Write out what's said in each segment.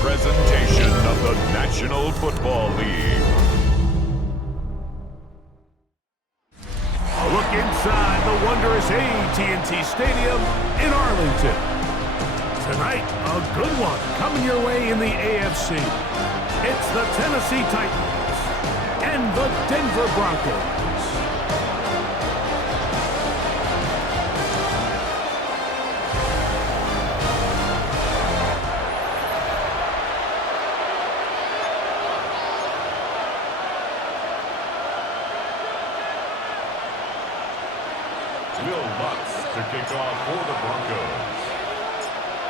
presentation of the National Football League. A look inside the wondrous AT&T Stadium in Arlington. Tonight, a good one coming your way in the AFC. It's the Tennessee Titans and the Denver Broncos. To kick off for the Broncos.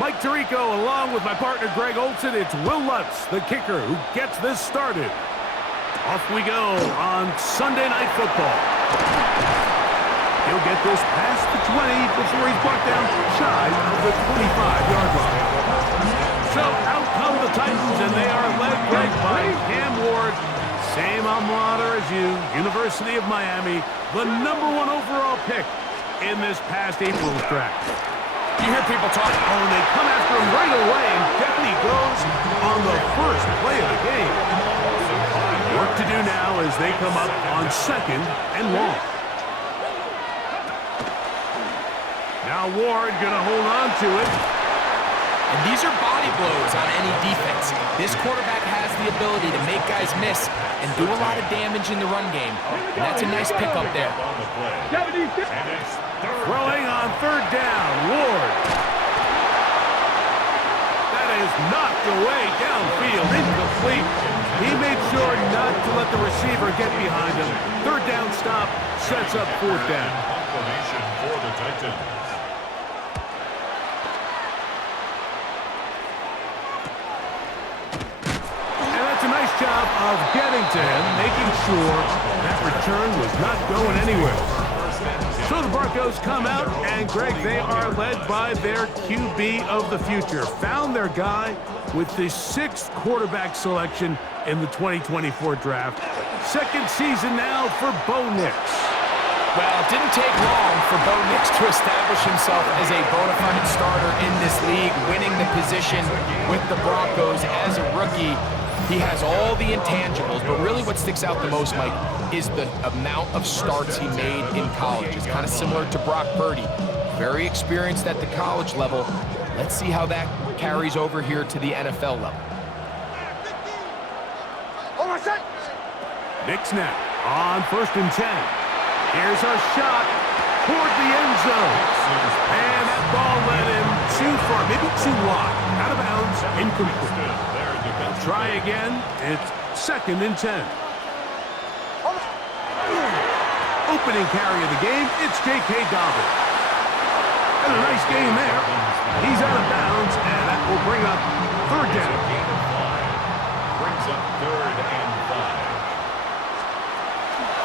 Mike Tirico along with my partner Greg Olson. It's Will Lutz, the kicker, who gets this started. Off we go on Sunday Night Football. He'll get this past the 20 before he's brought down shy of the 25-yard line. So out come the Titans, and they are led, Greg, by Cam Ward. Same alma mater as you, University of Miami, the #1 overall pick in this past April's draft. You hear people talk, and they come after him right away, and down he goes on the first play of the game. Work to do now as they come up on 2nd and long. Now Ward gonna hold on to it. and these are body blows on any defense. This quarterback has the ability to make guys miss and do a lot of damage in the run game. And that's a nice pickup there. Throwing on 3rd down, Ward. That is knocked away downfield, incomplete. He made sure not to let the receiver get behind him. 3rd down stop sets up 4th down. Confirmation for the Titans. And that's a nice job of getting to him, making sure that return was not going anywhere. So the Broncos come out, and Greg, they are led by their QB of the future. Found their guy with the 6th quarterback selection in the 2024 draft. 2nd season now for Bo Nix. Well, it didn't take long for Bo Nix to establish himself as a bona fide starter in this league, winning the position with the Broncos as a rookie. He has all the intangibles, but really what sticks out the most, Mike, is the amount of starts he made in college. It's kind of similar to Brock Purdy. Very experienced at the college level. Let's see how that carries over here to the NFL level. Nix now on 1st and 10. Here's a shot toward the end zone. And that ball led him too far, maybe too wide. Out of bounds, incomplete. They'll try again. It's 2nd and 10. Opening carry of the game, it's J.K. Dobbins. And a nice game there. He's out of bounds, and that will bring up 3rd down. Brings up 3rd and 5.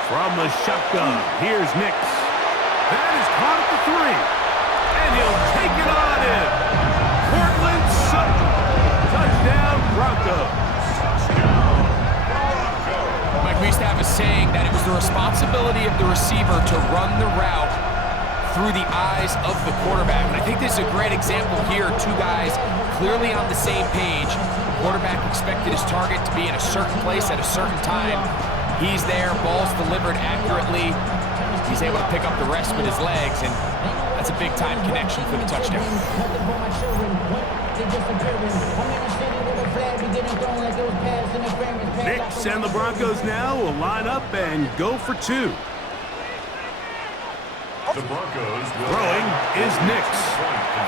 From the shotgun, here's Nix. That is caught at the 3. And he'll take it on in. Cortland Sutton. Touchdown, Broncos. Mike, we used to have a saying that it was the responsibility of the receiver to run the route through the eyes of the quarterback. And I think this is a great example here. 2 guys clearly on the same page. The quarterback expected his target to be in a certain place at a certain time. He's there, ball's delivered accurately. He's able to pick up the rest with his legs, and that's a big-time connection for the touchdown. Nix and the Broncos now will line up and go for 2. The Broncos Throwing is Nix.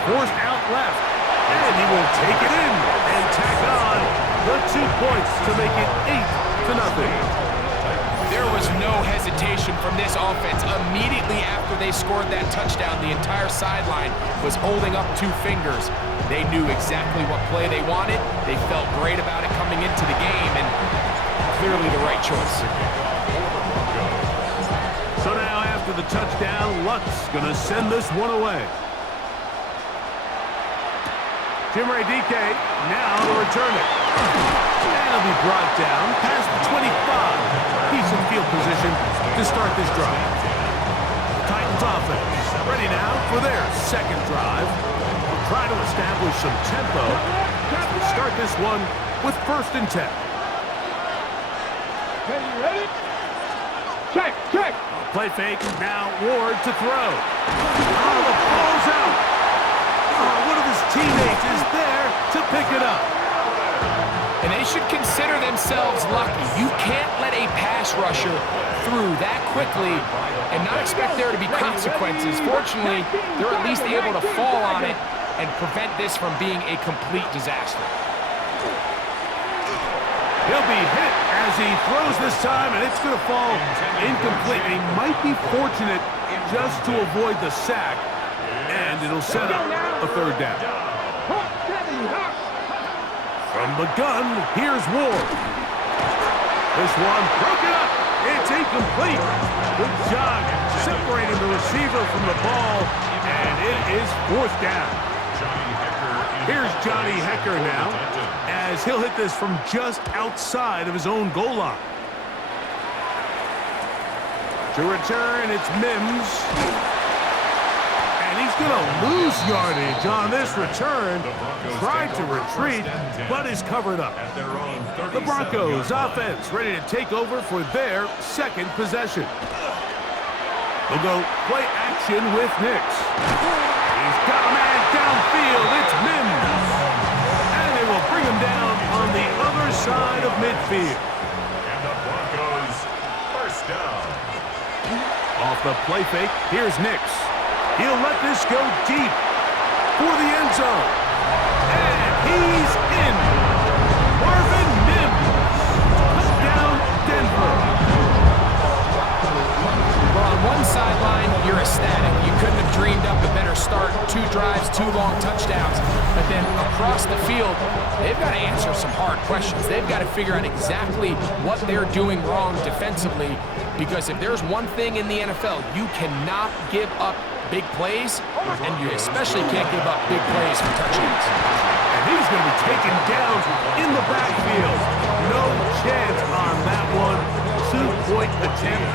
Forced out left. And he will take it in and tack on the 2 points to make it 8-0. There was no hesitation from this offense. Immediately after they scored that touchdown, the entire sideline was holding up 2 fingers. They knew exactly what play they wanted. They felt great about it coming into the game, and clearly the right choice. So now after the touchdown, Lutz gonna send this one away. Jim Ray DK now to return it. And it'll be brought down past the 25. Decent field position to start this drive. Titans offense ready now for their 2nd drive. We'll try to establish some tempo as we start this one with 1st and 10. Okay, you ready? Check, check. Play fake, now Ward to throw. Oh, the ball's out. Oh, one of his teammates is there to pick it up. And they should consider themselves lucky. You can't let a pass rusher through that quickly and not expect there to be consequences. Fortunately, they're at least able to fall on it and prevent this from being a complete disaster. He'll be hit as he throws this time, and it's going to fall incomplete. He might be fortunate just to avoid the sack, and it'll set up a 3rd down. From the gun, here's Ward. This one broken up. It's incomplete. Good job separating the receiver from the ball, and it is 4th down. Here's Johnny Hecker now, as he'll hit this from just outside of his own goal line. To return, it's Mims. And he's going to lose yardage on this return. Tried to retreat, but is covered up. The Broncos offense ready to take over for their 2nd possession. They'll go play action with Nix. He's got a man downfield. It's Mims. And they will bring him down on the other side of midfield. And the Broncos, 1st down. Off the play fake, here's Nix. He'll let this go deep for the end zone. And he's in. Marvin Mims. Touchdown, Denver. Well, on one sideline, you're ecstatic. You couldn't have dreamed up a better start. 2 drives, 2 long touchdowns. But then across the field, they've got to answer some hard questions. They've got to figure out exactly what they're doing wrong defensively. Because if there's one thing in the NFL, you cannot give up big plays, and you especially can't give up big plays for touchdowns. And he's going to be taken down in the backfield. No chance on that one. 2-point attempt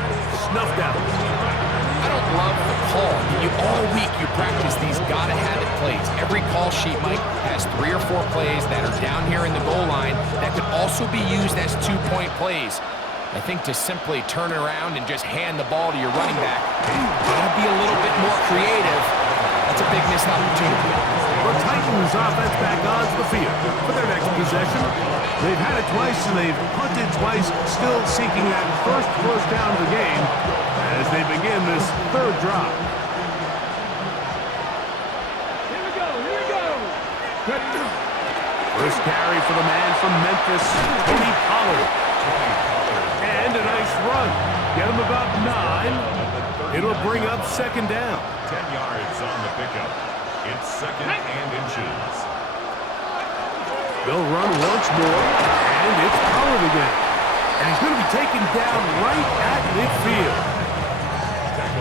snuffed out. I don't love the call. All week you practice these gotta-have-it plays. Every call sheet, Mike, has 3 or 4 plays that are down here in the goal line that could also be used as 2-point plays. I think to simply turn around and just hand the ball to your running back, gotta be a little bit more creative. That's a big missed opportunity. The Titans offense back onto the field for their next possession. They've had it twice and they've punted twice, still seeking that first down of the game as they begin this 3rd drive. Here we go, here we go. First carry for the man from Memphis, Tony Pollard. And a nice run. Get him about 9. It'll bring up 2nd down. 10 yards on the pickup. It's 2nd and inches. They'll run once more, and it's Pollard again. And he's going to be taken down right at midfield.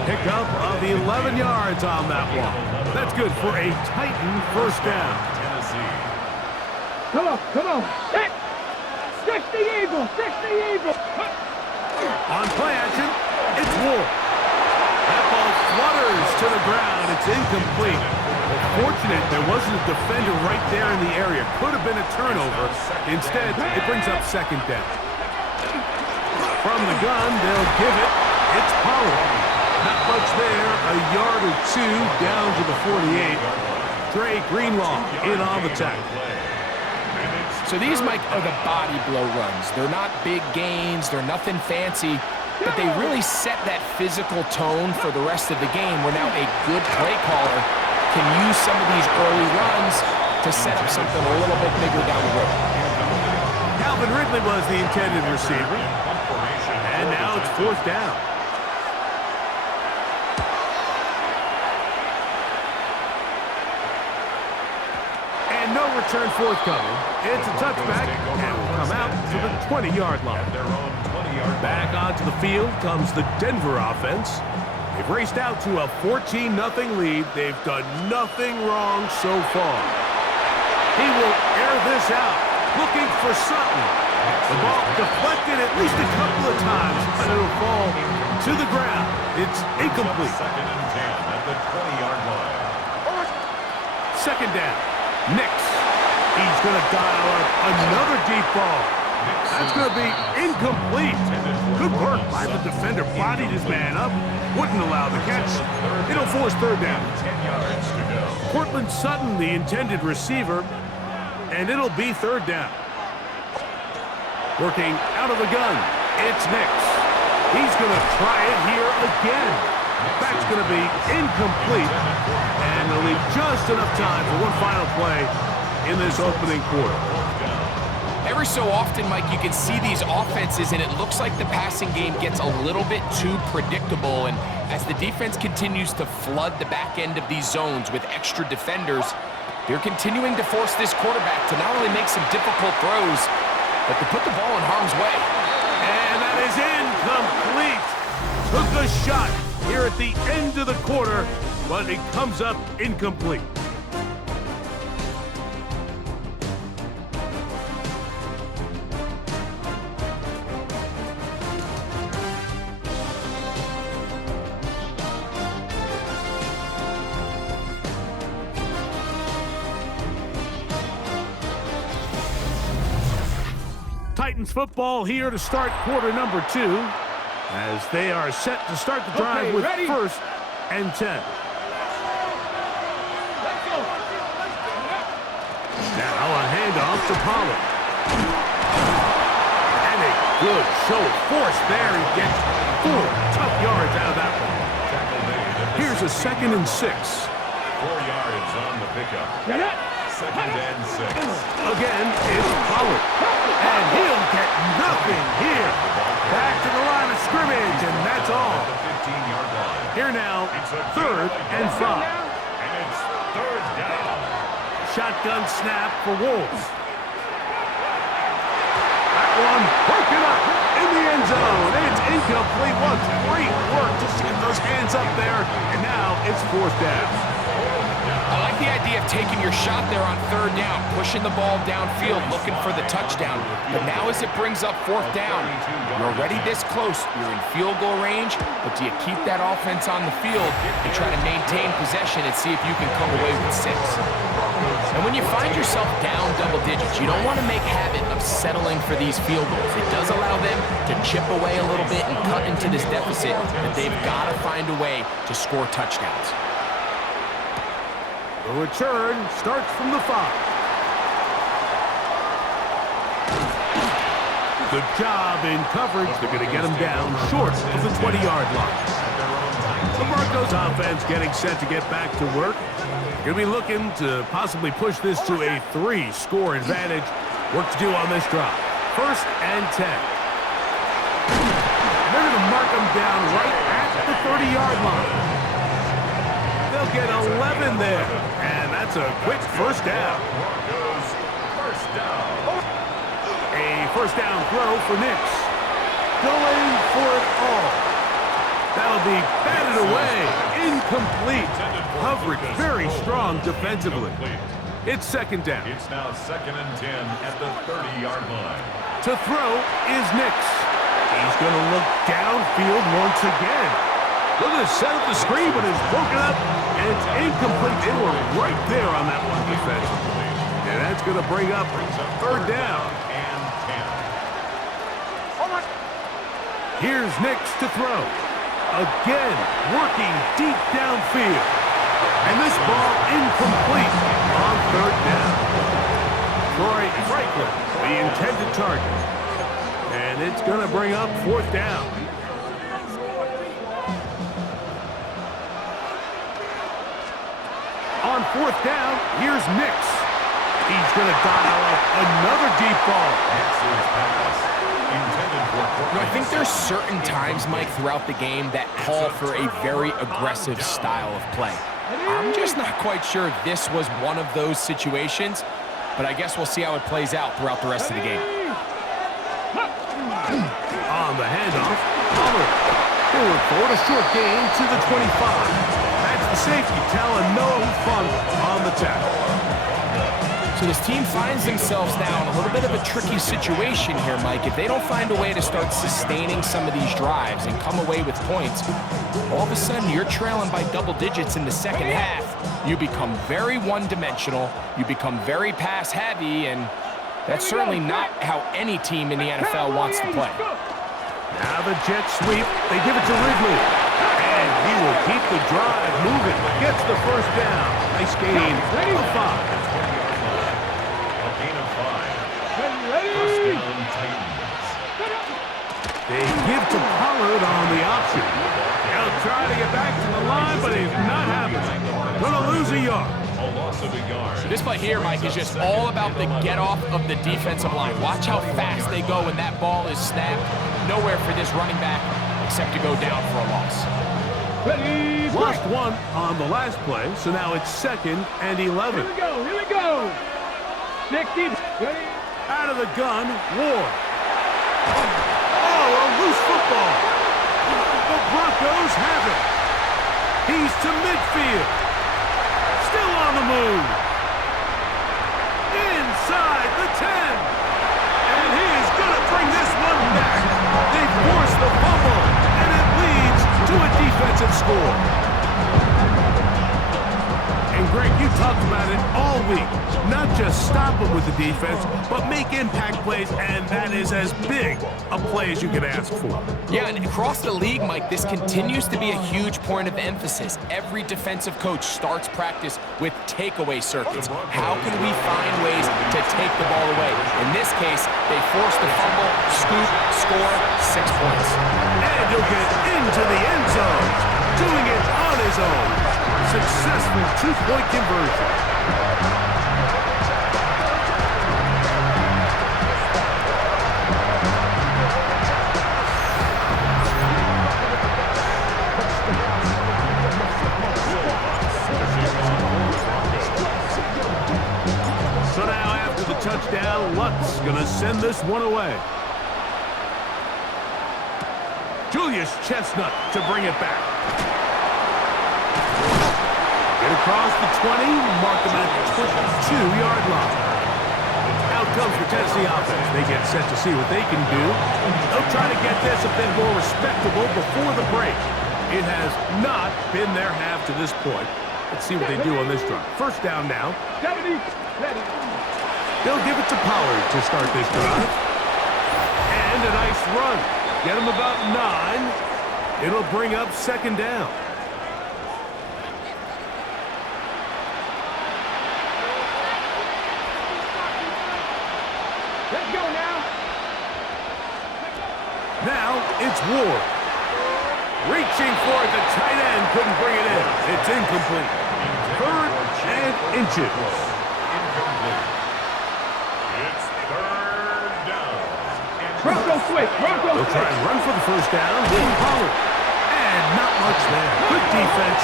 Pickup of 11 yards on that one. That's good for a Titan 1st down. Tennessee. Come on. Stick the eagle, stick the eagle. On play action, it's Ward. That ball flutters to the ground. It's incomplete. Fortunate there wasn't a defender right there in the area. Could have been a turnover. Instead, it brings up 2nd down. From the gun, they'll give it. It's Pollard. Not much there. A yard or 2 down to the 48. Dre Greenlaw in on the tackle. So these, Mike, are the body blow runs. They're not big gains. They're nothing fancy. But they really set that physical tone for the rest of the game where now a good play caller can use some of these early runs to set up something a little bit bigger down the road. Calvin Ridley was the intended receiver. And now it's 4th down. And no return forthcoming. It's a touchback and will come out to the 20-yard line. Back onto the field comes the Denver offense. They've raced out to a 14-0 lead. They've done nothing wrong so far. He will air this out, looking for Sutton. The ball deflected at least a couple of times, but it'll fall to the ground. It's incomplete. 2nd and 10 at the 20-yard line. 2nd down. Nix. He's going to dial up another deep ball. That's going to be incomplete. Good work by the defender. Bodied his man up. Wouldn't allow the catch. It'll force third down. Cortland Sutton, the intended receiver, and it'll be third down. Working out of the gun, it's Nix. He's going to try it here again. That's going to be incomplete, and they'll leave just enough time for one final play in this opening quarter. Every so often, Mike, you can see these offenses, and it looks like the passing game gets a little bit too predictable. And as the defense continues to flood the back end of these zones with extra defenders, they're continuing to force this quarterback to not only make some difficult throws, but to put the ball in harm's way. And that is incomplete. Took a shot here at the end of the quarter, but it comes up incomplete. Titans football here to start quarter number 2 as they are set to start the drive with ready? first and 10. Now a handoff to Pollard. And a good show of force there. He gets 4 tough yards out of that one. Here's a 2nd and 6. 4 yards on the pickup. 2nd and 6. Again, it's Pollard. And he'll get nothing here. Back to the line of scrimmage, and that's all. Here now, 3rd and 5. And it's 3rd down. Shotgun snap for Wolves. That one broken up in the end zone. It's incomplete. What great work just to get those hands up there. And now it's 4th down. I like the idea of taking your shot there on 3rd down, pushing the ball downfield, looking for the touchdown. But now as it brings up 4th down, you're already this close. You're in field goal range, but do you keep that offense on the field and try to maintain possession and see if you can come away with 6? And when you find yourself down double digits, you don't want to make a habit of settling for these field goals. It does allow them to chip away a little bit and cut into this deficit, but they've got to find a way to score touchdowns. The return starts from the 5. Good job in coverage. They're going to get him down short of the 20-yard line. The Broncos offense getting set to get back to work. Going to be looking to possibly push this to a 3-score advantage. Work to do on this drive. 1st and 10. They're going to mark him down right at the 30-yard line. They'll get 11 there, and that's a quick 1st down. A 1st down throw for Nix. Going for it all. That'll be batted away. Incomplete. Coverage very strong defensively. It's 2nd down. It's now 2nd and 10 at the 30-yard line. To throw is Nix. He's going to look downfield once again. Look at the set of the screen, but it's broken up, and it's incomplete. They were right there on that one defensively. And that's going to bring up 3rd down. And 10. Here's Nix to throw. Again, working deep downfield. And this ball incomplete on 3rd down. Troy Franklin, the intended target. And it's going to bring up 4th down. On 4th down, here's Nix. He's going to dial up another deep ball. I think there's certain times, Mike, throughout the game that call for a very aggressive style of play. I'm just not quite sure if this was one of those situations, but I guess we'll see how it plays out throughout the rest of the game. On the handoff, Pollard. Forward for a short gain to the 25. That's the safety telling no fun on the tackle. So this team finds themselves now in a little bit of a tricky situation here, Mike. If they don't find a way to start sustaining some of these drives and come away with points, all of a sudden you're trailing by double digits in the second half. You become very one-dimensional, you become very pass-heavy, and that's certainly not how any team in the NFL wants to play. Now the jet sweep, they give it to Ridley. And he will keep the drive moving. Gets the first down. Nice gain of 5. A gain of 5. First down, Titans. They give to Pollard on the option. He'll try to get back to the line, but he's not happening. Gonna lose a yard. A loss of a yard. This play here, Mike, is just all about the get-off of the defensive line. Watch how fast they go when that ball is snapped. Nowhere for this running back except to go down for a loss. Lost 1 on the last play, so now it's 2nd and 11. Here we go, here we go. 60. Ready? Out of the gun, Ward. Oh, a loose football. The Broncos have it. He's to midfield. Still on the move. Inside the 10. And he is going to bring this one back. They force the fumble, and it leads to a defensive score. And Greg, you talked about it all week. Not just stop them with the defense, but make impact plays, and that is as big a play as you can ask for. Yeah, and across the league, Mike, this continues to be a huge point of emphasis. Every defensive coach starts practice with takeaway circuits. How can we find ways to take the ball away? In this case, they force the fumble, scoop, score, 6 points. And he'll get into the end zone, doing it on his own. Successful 2-point conversion. So now after the touchdown, Lutz gonna send this one away. Julius Chestnut to bring it back. Across the 20, mark them at the 22-yard line. Out comes the Tennessee offense. They get set to see what they can do. They'll try to get this a bit more respectable before the break. It has not been their half to this point. Let's see what they do on this drive. First down now. 70. Ready. They'll give it to Pollard to start this drive. And a nice run. Get him about 9. It'll bring up 2nd down. Let's go now. Now it's Ward. Reaching for it, the tight end couldn't bring it in. It's incomplete. 3rd and inches. Incomplete. It's 3rd down. Bronco switch. Bronco They'll try switch. and run for the first down with Pollard. And not much there. Good defense.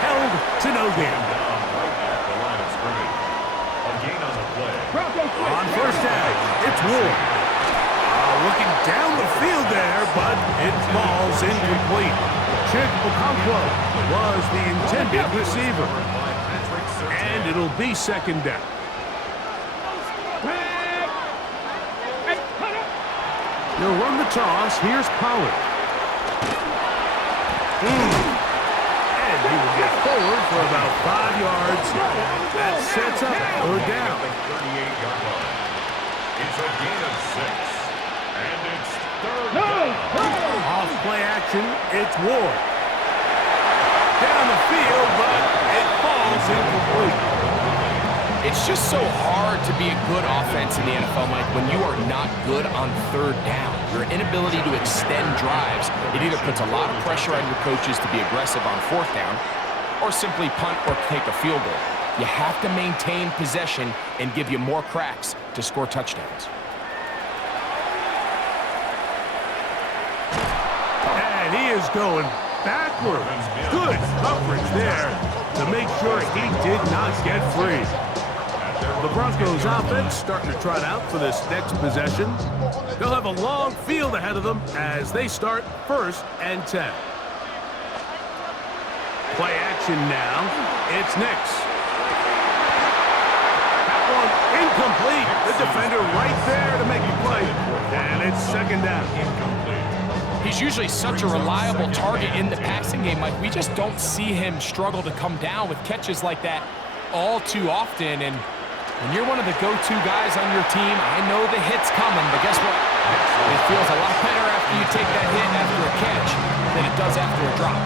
Held to no gain. Down right at the line of scrimmage. A gain on the play. Bronco switch. On first down, it's Ward. Looking down the field there, but it falls incomplete. Chick Okonkwo was the intended receiver. And it'll be 2nd down. Hey, cut up. They'll run the toss. Here's Pollard. And he will get forward for about 5 yards. That sets up 3rd down. 38-yard line. It's a gain of 6. And it's 3rd No, down. no. Off play action, it's Ward. Down the field, but it falls incomplete. It's just so hard to be a good offense in the NFL, Mike, when you are not good on 3rd down. Your inability to extend drives, it either puts a lot of pressure on your coaches to be aggressive on 4th down, or simply punt or take a field goal. You have to maintain possession and give you more cracks to score touchdowns. And he is going backwards. Good coverage there to make sure he did not get free. The Broncos offense starting to trot out for this next possession. They'll have a long field ahead of them as they start 1st and 10. Play action now. It's Nix. That one Incomplete. The defender right there to make the play. And it's second down. He's usually such a reliable target in the passing game, Mike. We just don't see him struggle to come down with catches like that all too often. And when you're one of the go-to guys on your team, I know the hit's coming, but guess what? It feels a lot better after you take that hit after a catch than it does after a drop.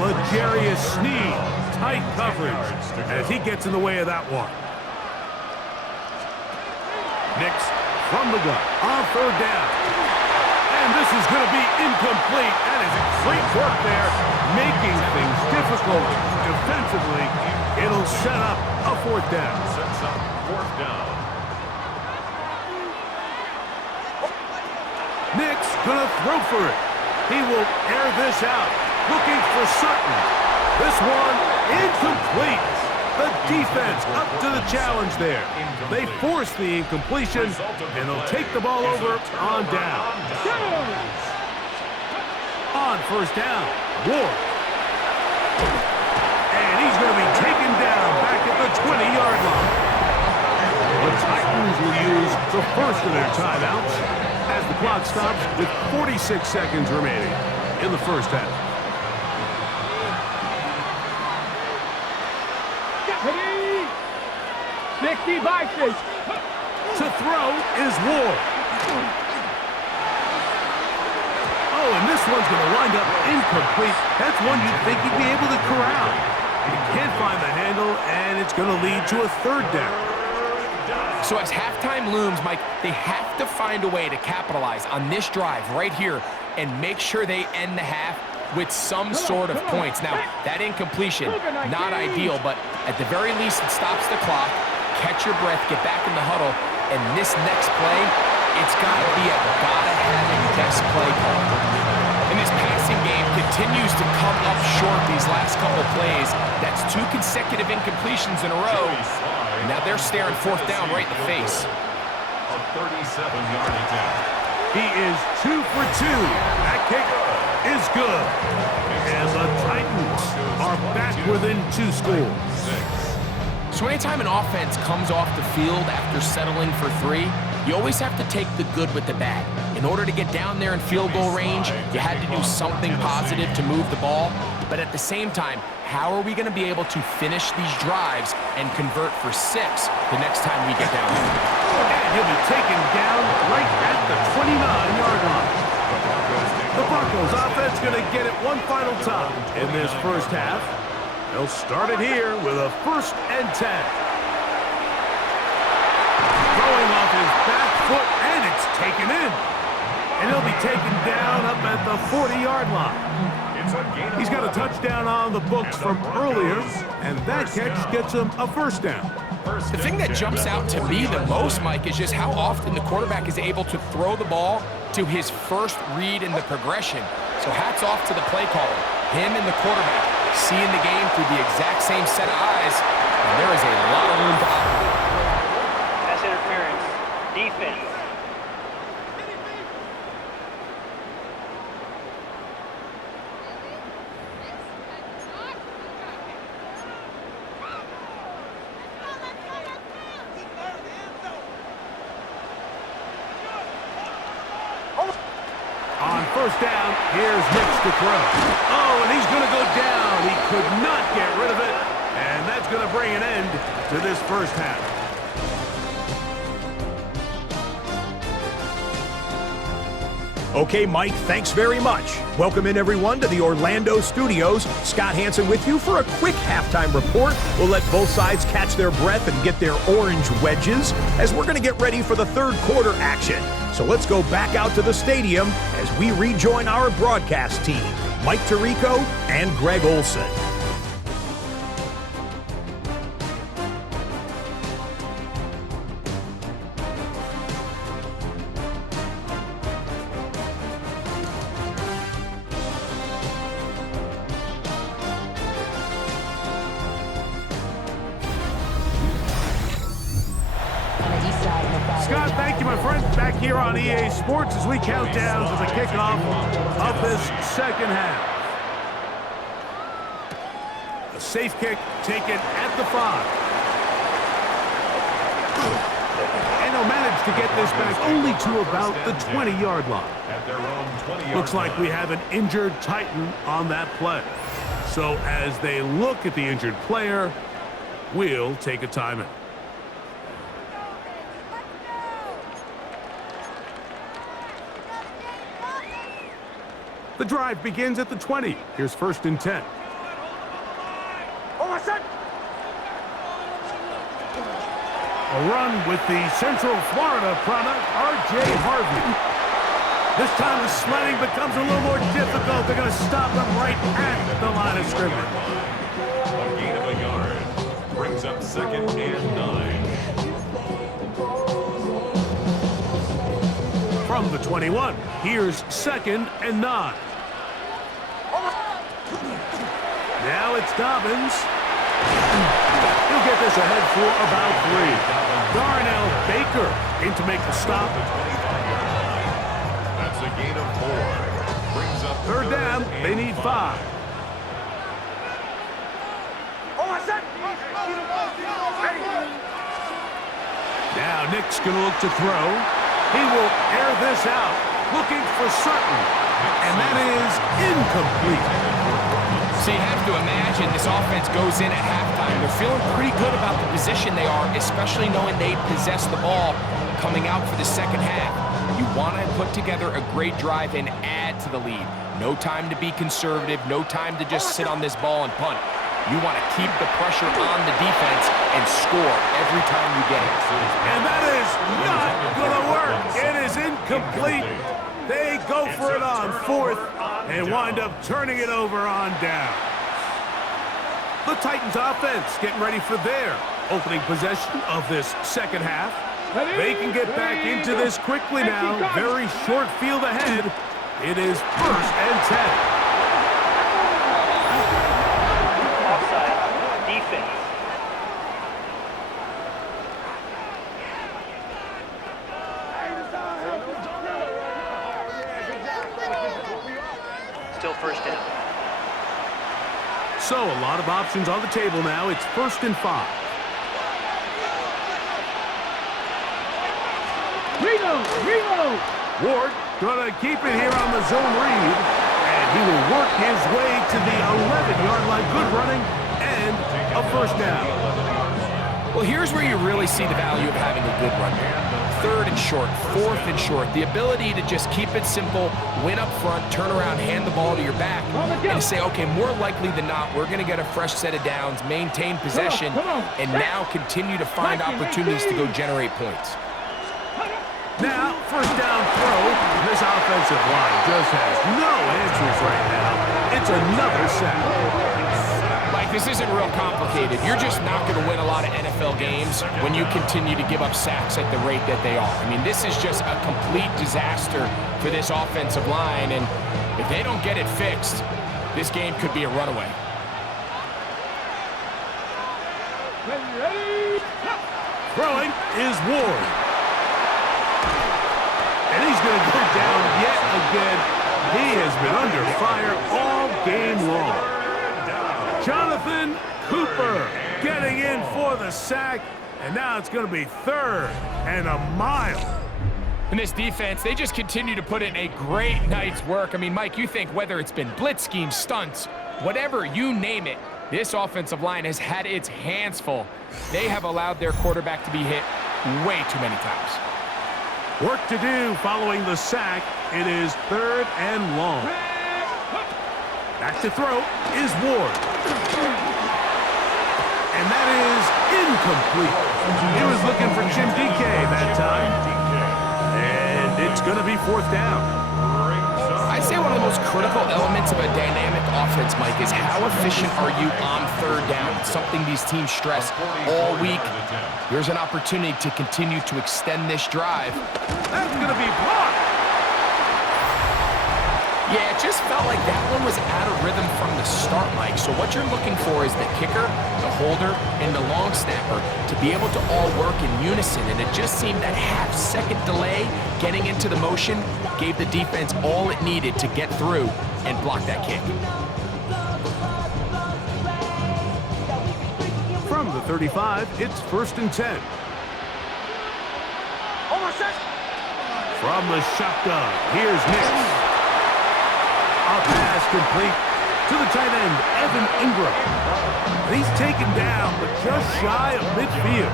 L'Jarius Sneed, tight coverage as he gets in the way of that one. Nix from the gun on third down. And this is going to be incomplete. That is great work there, making things difficult defensively. It'll set up a fourth down. Sets up fourth down. Nix going to throw for it. He will air this out, looking for Sutton. This one incomplete. The defense up to the challenge there. They force the incompletion, and they'll take the ball over on down. On first down, Ward. And he's going to be taken down back at the 20-yard line. The Titans will use the first of their timeouts as the clock stops with 46 seconds remaining in the first half. Ready? 60 boxes. To throw is Ward. Oh, and this one's going to wind up incomplete. That's one you'd think he'd be able to corral. He can't find the handle, and it's going to lead to a third down. So as halftime looms, Mike, they have to find a way to capitalize on this drive right here and make sure they end the half with some sort of points. Now, that incompletion, not ideal, but at the very least, it stops the clock. Catch your breath, get back in the huddle, and this next play, it's got to be a gotta-have-it best play call. And this passing game continues to come up short these last couple plays. That's 2 consecutive incompletions in a row. Now they're staring fourth down right in the face. A 37-yard attempt. He is 2 for 2. That kick is good. And the Titans are back within 2 scores. So anytime an offense comes off the field after settling for 3, you always have to take the good with the bad. In order to get down there in field goal range, you had to do something positive to move the ball. But at the same time, how are we going to be able to finish these drives and convert for 6 the next time we get down there? And he'll be taken down right at the 29-yard line. The Broncos offense going to get it one final time in this first half. They'll start it here with a 1st and 10. Throwing off his back foot, and it's taken in. And he'll be taken down up at the 40-yard line. He's got a touchdown on the books from earlier, and that catch gets him a 1st down. The thing that jumps out to me the most, Mike, is just how often the quarterback is able to throw the ball to his first read in the progression. So hats off to the play caller. Him and the quarterback seeing the game through the exact same set of eyes, and there is a lot of room to operate. Pass interference. Defense. On first down, here's Nix to throw. Oh, and he's going to go down. He could not get rid of it, and that's going to bring an end to this first half. Okay, Mike, thanks very much. Welcome in, everyone, to the Orlando studios. Scott Hansen with you for a quick halftime report. We'll let both sides catch their breath and get their orange wedges as we're going to get ready for the third quarter action. So let's go back out to the stadium as we rejoin our broadcast team, Mike Tirico and Greg Olson. Scott, thank you, my friend. Back here on EA Sports as we count down to the kickoff of this second half. A safe kick taken at the 5. to get this back only to about the 20-yard line. At their own 20-yard Looks like we have an injured Titan on that play. So as they look at the injured player, we'll take a timeout. The drive begins at the 20. Here's 1st and 10. A run with the Central Florida product, R.J. Harvey. This time the sledding becomes a little more difficult. They're going to stop him right at the line of scrimmage. A gain of a yard brings up 2nd and 9. From the 21, here's 2nd and 9. Now it's Dobbins. He'll get this ahead for about 3. Darnell Baker in to make the stop. That's a gain of 4. Brings up 3rd down, they need 5. Now Nick's going to look to throw. He will air this out, looking for certain. And that is incomplete. So you have to imagine this offense goes in at halftime. They're feeling pretty good about the position they are, especially knowing they possess the ball coming out for the second half. You want to put together a great drive and add to the lead. No time to be conservative, no time to just sit on this ball and punt. You want to keep the pressure on the defense and score every time you get it. And that is not going to work. It is incomplete. They go for it on 4th and wind up turning it over on down. The Titans offense getting ready for their opening possession of this second half. They can get back into this quickly now. Very short field ahead. It is 1st and 10. Offside. Defense. Still 1st down. So a lot of options on the table now. It's 1st and 5. Reload! Ward gonna keep it here on the zone read, and he will work his way to the 11-yard line. Good running and a 1st down. Well, here's where you really see the value of having a good run. 3rd and short, 4th and short. The ability to just keep it simple, win up front, turn around, hand the ball to your back, and say, okay, more likely than not, we're going to get a fresh set of downs, maintain possession, and now continue to find opportunities to go generate points. Now, 1st down throw. This offensive line just has no answers right now. It's another sack. Mike, this isn't real complicated. You're just not going to win a lot of NFL games when you continue to give up sacks at the rate that they are. I mean, this is just a complete disaster for this offensive line, and if they don't get it fixed, this game could be a runaway. Throwing is Ward. And he's going to go down yet again. He has been under fire all game long. Jonathan Cooper getting in for the sack, and now it's going to be 3rd and a mile. And this defense, they just continue to put in a great night's work. I mean, Mike, you think whether it's been blitz schemes, stunts, whatever, you name it, this offensive line has had its hands full. They have allowed their quarterback to be hit way too many times. Work to do following the sack. It is 3rd and long. Back to throw is Ward. And that is incomplete. He was looking for Jim DK that time. And it's going to be 4th down. I'd say one of the most critical elements of a dynamic offense, Mike, is how efficient are you on 3rd down? It's something these teams stress all week. Here's an opportunity to continue to extend this drive. That's going to be blocked. Yeah, it just felt like that one was out of rhythm from the start, Mike. So what you're looking for is the kicker, the holder, and the long snapper to be able to all work in unison. And it just seemed that half-second delay getting into the motion gave the defense all it needed to get through and block that kick. From the 35, it's 1st and 10. From the shotgun, here's Nix. A pass complete to the tight end, Evan Ingram. And he's taken down, but just shy of midfield.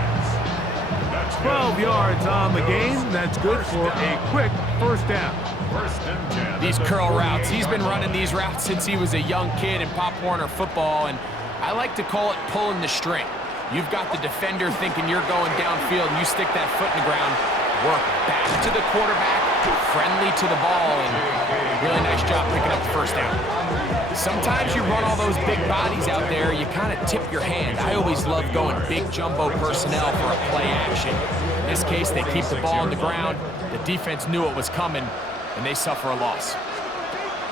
12 yards on the game. That's good for a quick first down. These curl routes, he's been running these routes since he was a young kid in Pop Warner football, and I like to call it pulling the string. You've got the defender thinking you're going downfield, and you stick that foot in the ground, work back to the quarterback, friendly to the ball, and really nice job picking up the first down. Sometimes you run all those big bodies out there, you kind of tip your hand. I always love going big jumbo personnel for a play action. In this case, they keep the ball on the ground. The defense knew it was coming, and they suffer a loss.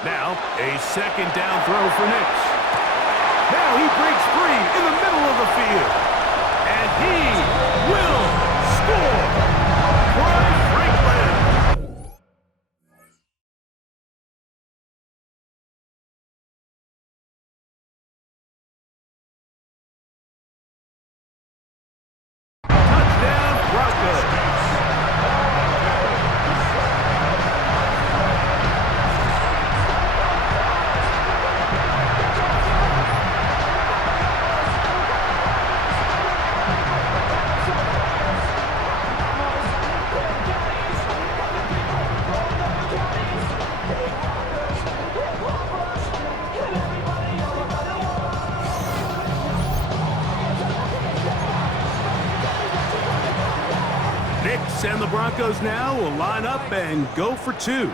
Now, a second down throw for Nix. Now he breaks free in the middle of the field. And he will score. Troy Franklin. Touchdown, Broncos. And the Broncos now will line up and go for two.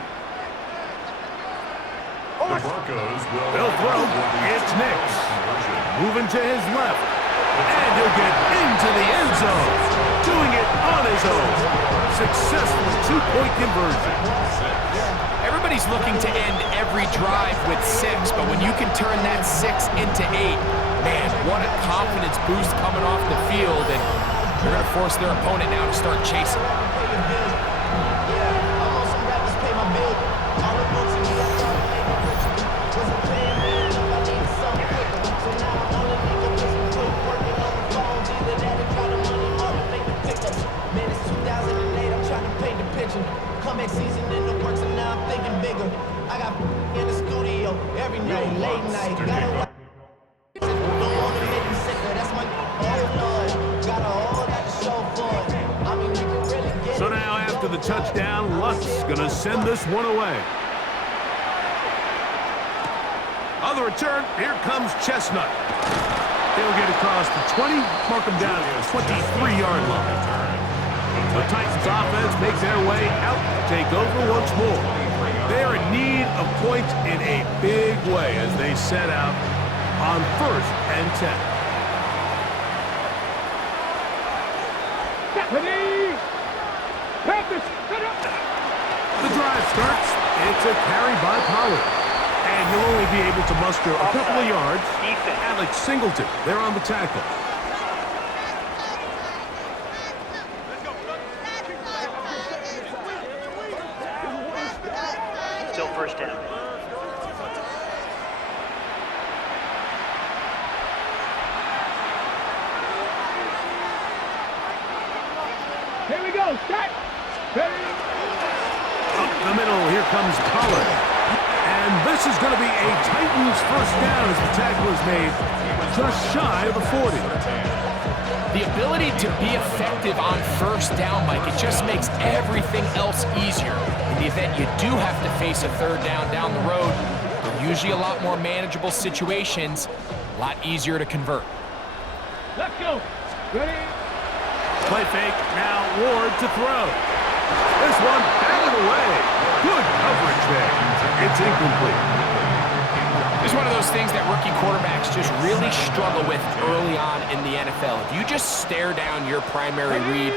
The Broncos will They'll throw. It's Nix. Moving to his left. And he'll get into the end zone. Doing it on his own. Successful two-point conversion. Everybody's looking to end every drive with 6, but when you can turn that 6 into 8, man, what a confidence boost coming off the field, and they're going to force their opponent now to start chasing. Season in the works and now I'm thinking bigger. I got in the studio every night, late night. Gotta don't wanna make me sicker. That's my Lord. Got a whole lot to show for it. I mean, you can really get So now after the touchdown, Lutz gonna send this one away. On the return, here comes Chestnut. He'll get across the 20, mark him down at the 23-yard line. The Titans offense makes their way out to take over once more. They are in need of points in a big way as they set out on 1st and 10. The drive starts. It's a carry by Pollard. And he'll only be able to muster a couple of yards. Alex Singleton, they're on the tackle. Still first down. Here we go. Set. Ready. Up the middle, here comes Pollard. And this is going to be a Titans first down as the tackle is made just shy of the 40. The ability to be effective on first down, Mike, it just makes everything else easier. In the event you do have to face a third down the road, they're usually a lot more manageable situations, a lot easier to convert. Let's go. Ready. Play fake, now Ward to throw. This one batted away. Good coverage there. It's incomplete. It's one of those things that rookie quarterbacks just really struggle with early on in the NFL. If you just stare down your primary read,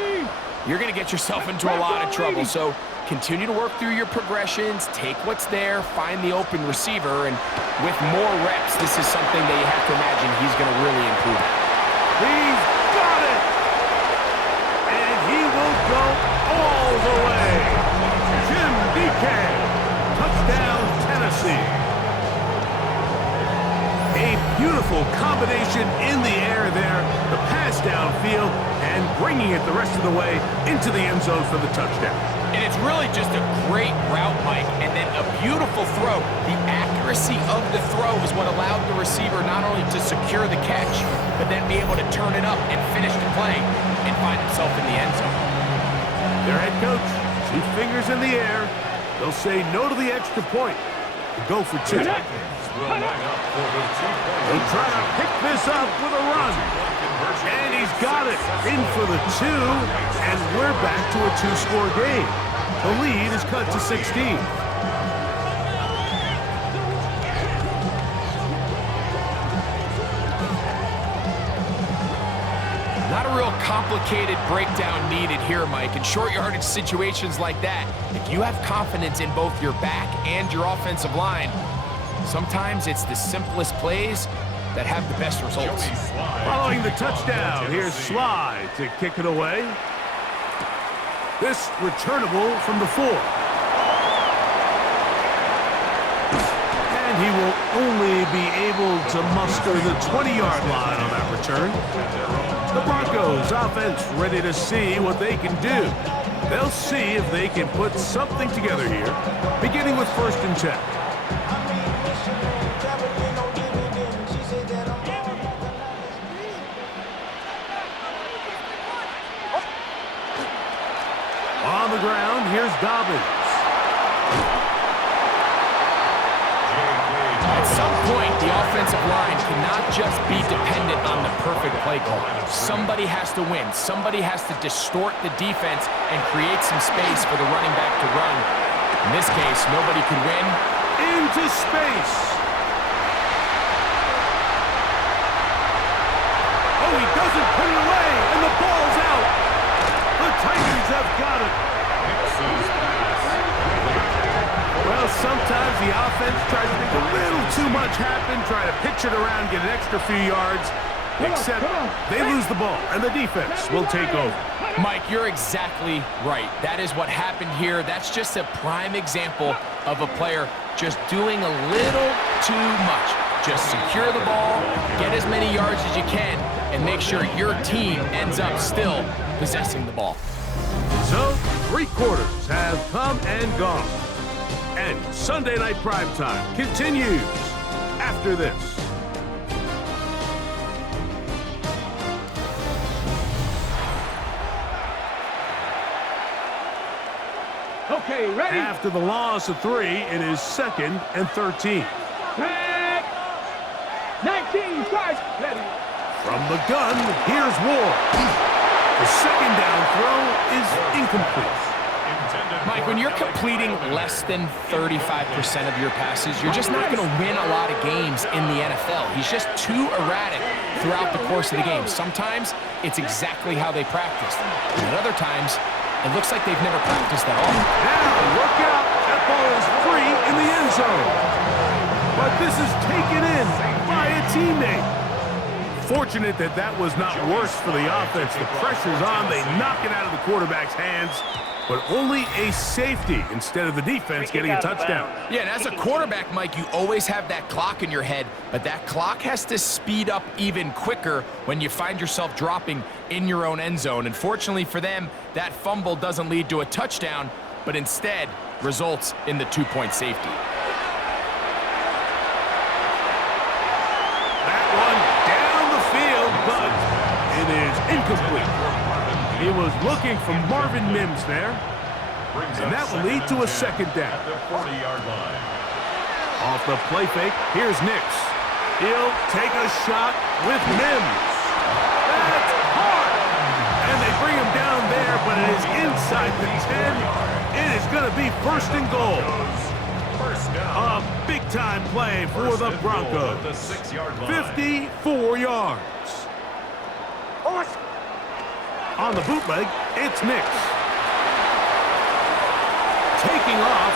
you're going to get yourself into a lot of trouble. So continue to work through your progressions, take what's there, find the open receiver, and with more reps, this is something that you have to imagine he's going to really improve. He's got it! And he will go all the way. Jim DK, touchdown Tennessee. A beautiful combination in the air there, the pass downfield, and great stringing it the rest of the way into the end zone for the touchdown. And it's really just a great route, Mike, and then a beautiful throw. The accuracy of the throw is what allowed the receiver not only to secure the catch, but then be able to turn it up and finish the play and find himself in the end zone. Their head coach, 2 fingers in the air. They'll say no to the extra point. Go for 2. They'll try to pick this up with a run. And he's got it. In for the 2. And we're back to a 2-score game. The lead is cut to 16. Not a real complicated breakdown needed here, Mike. In short yardage situations like that, if you have confidence in both your back and your offensive line, sometimes it's the simplest plays that have the best results. Following the touchdown, here's Sly to kick it away. This returnable from the 4. And he will only be able to muster the 20-yard line on that return. The Broncos offense ready to see what they can do. They'll see if they can put something together here, beginning with 1st and 10. On the ground, here's Dobbins. At some point, the offensive line cannot just be dependent on the perfect play call. Somebody has to win. Somebody has to distort the defense and create some space for the running back to run. In this case, nobody can win. Into space. Oh, he doesn't put it away, and the ball's out. The Titans have got it. Well, sometimes the offense tries to make a little too much happen, try to pitch it around, get an extra few yards, except they lose the ball, and the defense will take over. Mike, you're exactly right. That is what happened here. That's just a prime example of a player just doing a little too much. Just secure the ball, get as many yards as you can, and make sure your team ends up still possessing the ball. So, 3 quarters have come and gone. And Sunday Night Primetime continues after this. Okay, ready? After the loss of 3, it is 2nd and 13. Back. 19, start. Ready. From the gun, here's Ward. The 2nd down throw is incomplete. Mike, when you're completing less than 35% of your passes, you're just not going to win a lot of games in the NFL. He's just too erratic throughout the course of the game. Sometimes it's exactly how they practiced. And at other times, it looks like they've never practiced at all. Now, look out. That ball is free in the end zone. But this is taken in by a teammate. Fortunate that that was not worse for the offense. The pressure's on. They knock it out of the quarterback's hands. But only a safety instead of the defense getting a touchdown. Yeah, and as a quarterback, Mike, you always have that clock in your head, but that clock has to speed up even quicker when you find yourself dropping in your own end zone. And fortunately for them, that fumble doesn't lead to a touchdown, but instead results in the 2-point safety. That one down the field, but it is incomplete. He was looking for Marvin Mims there, and that will lead to a 2nd down. Off the play fake, here's Nix. He'll take a shot with Mims. That's hard! And they bring him down there, but it is inside the 10. It is going to be 1st and goal. A big-time play for the Broncos. 54 yards. On the bootleg, it's Nix. Taking off.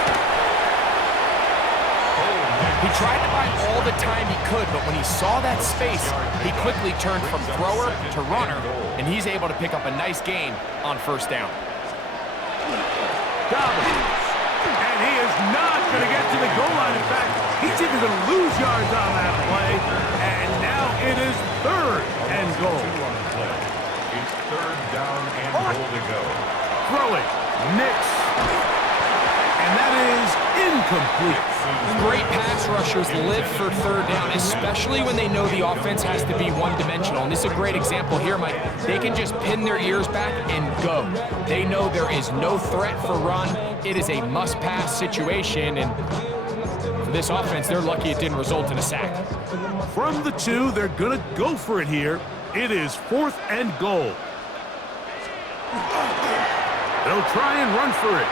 He tried to buy all the time he could, but when he saw that space, he quickly turned from thrower to runner, and he's able to pick up a nice gain on 1st down. Dobbins. And he is not going to get to the goal line. In fact, he's even going to lose yards on that play. And now it is 3rd and goal. third down and goal to go. Throwing. Nix. And that is incomplete. Great pass rushers live for third down, especially when they know the offense has to be one-dimensional. And this is a great example here, Mike. They can just pin their ears back and go. They know there is no threat for run. It is a must-pass situation, and for this offense, they're lucky it didn't result in a sack. From the 2, they're going to go for it here. It is 4th and goal. They'll try and run for it.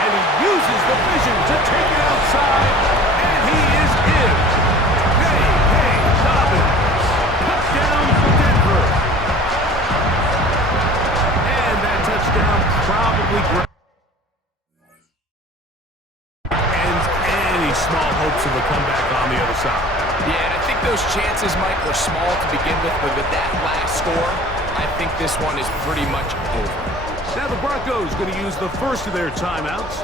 And he uses the vision to take it outside, and he is in. Hey, Dobbins. Touchdown for Denver. And that touchdown probably ends any small hopes of a comeback on the other side. Yeah, and I think those chances, Mike, were small to begin with, but with that last score, I think this one is pretty much over. Now the Broncos going to use the first of their timeouts,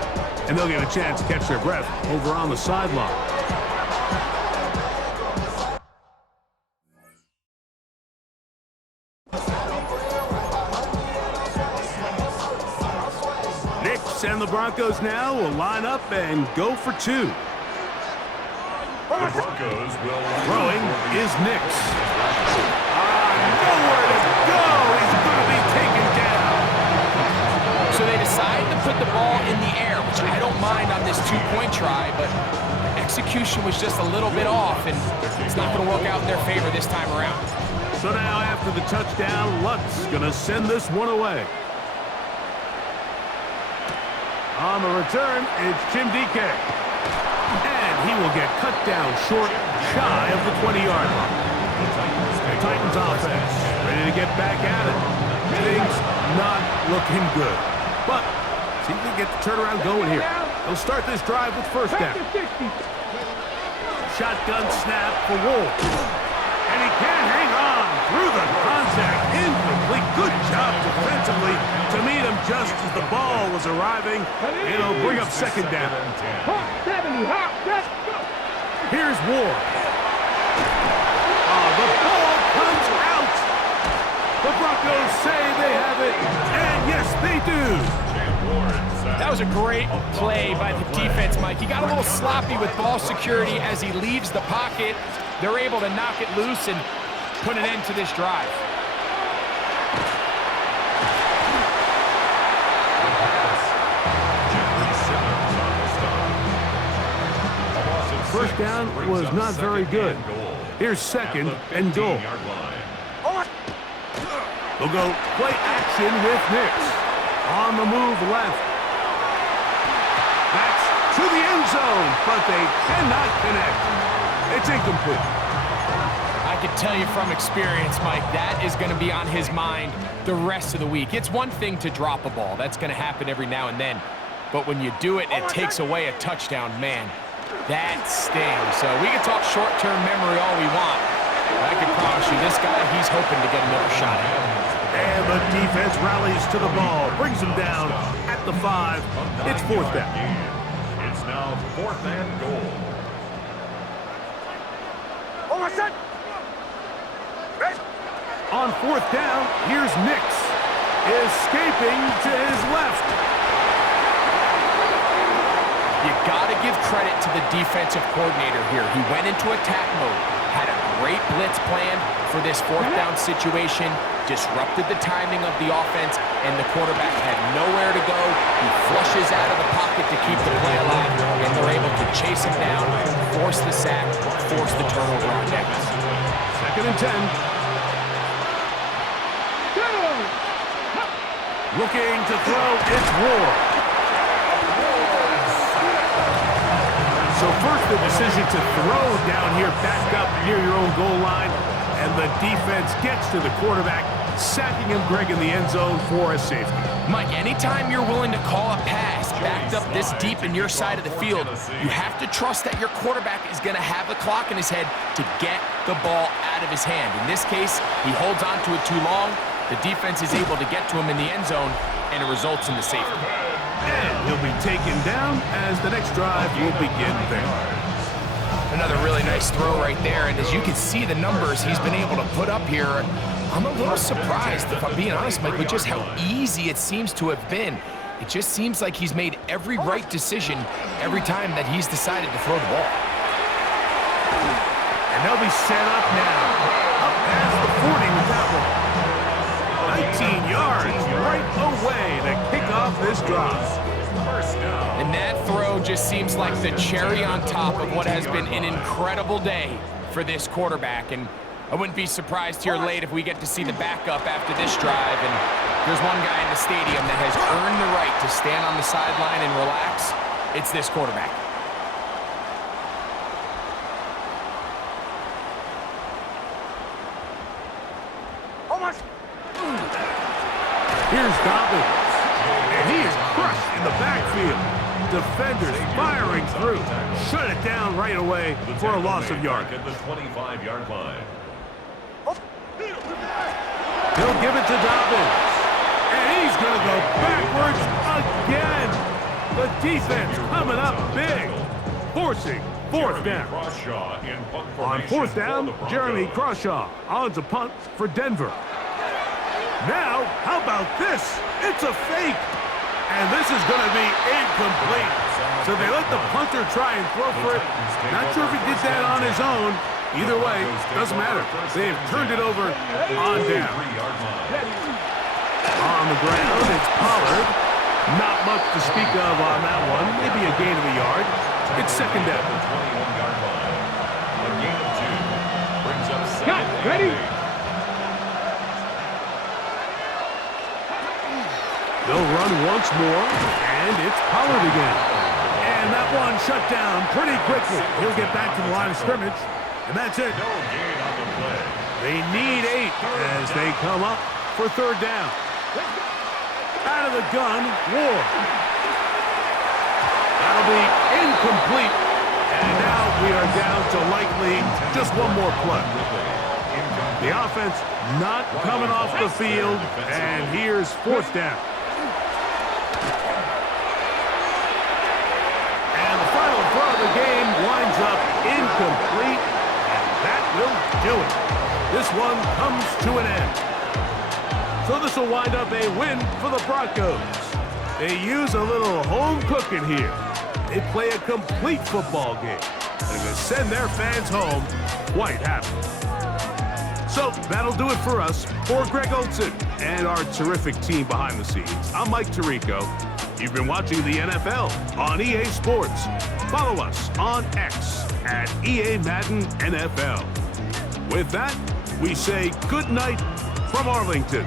and they'll get a chance to catch their breath over on the sideline. Nix and the Broncos now will line up and go for 2. The Broncos will... Throwing is Nix. Nowhere to go. He's going to be taken down. So they decide to put the ball in the air, which I don't mind on this 2-point try, but execution was just a little bit off, and it's not going to work out in their favor this time around. So now after the touchdown, Lutz going to send this one away. On the return, it's Jim DK. And he will get cut down short, shy of the 20-yard line. The Titans offense ready to get back at it. Things not looking good. But see if they get the turnaround going here. They'll start this drive with first down. Shotgun snap for Wolf. And he can't hang on through the contact. Incomplete. Good job defensively to meet him just as the ball was arriving. It'll bring up second down. Here's Ward. Oh, the ball comes out. The Broncos say they have it, and yes, they do. That was a great play by the defense, Mike. He got a little sloppy with ball security as he leaves the pocket. They're able to knock it loose and put an end to this drive. First down was not very good. Here's second and goal. They'll go play action with Nix. On the move left. That's to the end zone, but they cannot connect. It's incomplete. I can tell you from experience, Mike, that is going to be on his mind the rest of the week. It's one thing to drop a ball. That's going to happen every now and then. But when you do it, it takes away a touchdown, man. That stings. So we can talk short-term memory all we want. But I can promise you, this guy, he's hoping to get another shot at it. And the defense rallies to the ball, brings him down at the 5. It's fourth down. It's now 4th and goal. On fourth down, here's Nix, escaping to his left. You got to give credit to the defensive coordinator here. He went into attack mode, had a great blitz plan for this fourth down situation, disrupted the timing of the offense, and the quarterback had nowhere to go. He flushes out of the pocket to keep the play alive, and they're able to chase him down, force the sack, force the turnover on downs. Second and 10. Looking to throw, it's Ward. So first the decision to throw down here, back up near your own goal line, and the defense gets to the quarterback, sacking him, Greg, in the end zone for a safety. Mike, anytime you're willing to call a pass backed up this deep in your side of the field, you have to trust that your quarterback is going to have the clock in his head to get the ball out of his hand. In this case, he holds on to it too long. The defense is able to get to him in the end zone, and it results in the safety. And he'll be taken down as the next drive will begin there. Another really nice throw right there, and as you can see the numbers he's been able to put up here, I'm a little surprised, if I'm being honest, Mike, with just how easy it seems to have been. It just seems like he's made every right decision every time that he's decided to throw the ball. And they'll be set up now. Up past the 40 with that one. 19 yards right away to kick off this drive. First down. And that throw just seems like the cherry on top of what has been an incredible day for this quarterback. And I wouldn't be surprised here late if we get to see the backup after this drive. And there's one guy in the stadium that has earned the right to stand on the sideline and relax. It's this quarterback. Here's Dobbins, and he is crushed in the backfield. Defenders firing through. Shut it down right away for a loss of yard. At the 25-yard line. He'll give it to Dobbins, and he's going to go backwards again. The defense coming up big, forcing fourth down. Crawshaw in punt On formation fourth for down, the Broncos. Jeremy Crawshaw on to punt for Denver. Now, how about this? It's a fake. And this is going to be incomplete. So they let the punter try and throw for it. Not sure if he did that on his own. Either way, doesn't matter. They've turned it over on down. On the ground, it's Pollard. Not much to speak of on that one. Maybe a gain of a yard. It's second down. 21-yard line. A gain of 2 brings up second. Cut, ready? They'll run once more, and it's Pollard again. And that one shut down pretty quickly. He'll get back to the line of scrimmage, and that's it. No gain on the play. They need 8 as they come up for third down. Out of the gun, Ward. That'll be incomplete. And now we are down to likely just one more play. The offense not coming off the field, and here's fourth down. And the final throw of the game winds up incomplete, and that will do it. This one comes to an end. So this will wind up a win for the Broncos. They use a little home cooking here. They play a complete football game, and they send their fans home quite happy. So that'll do it for us. For Greg Olson and our terrific team behind the scenes, I'm Mike Tirico. You've been watching the NFL on EA Sports. Follow us on X at EA Madden NFL. With that, we say good night from Arlington.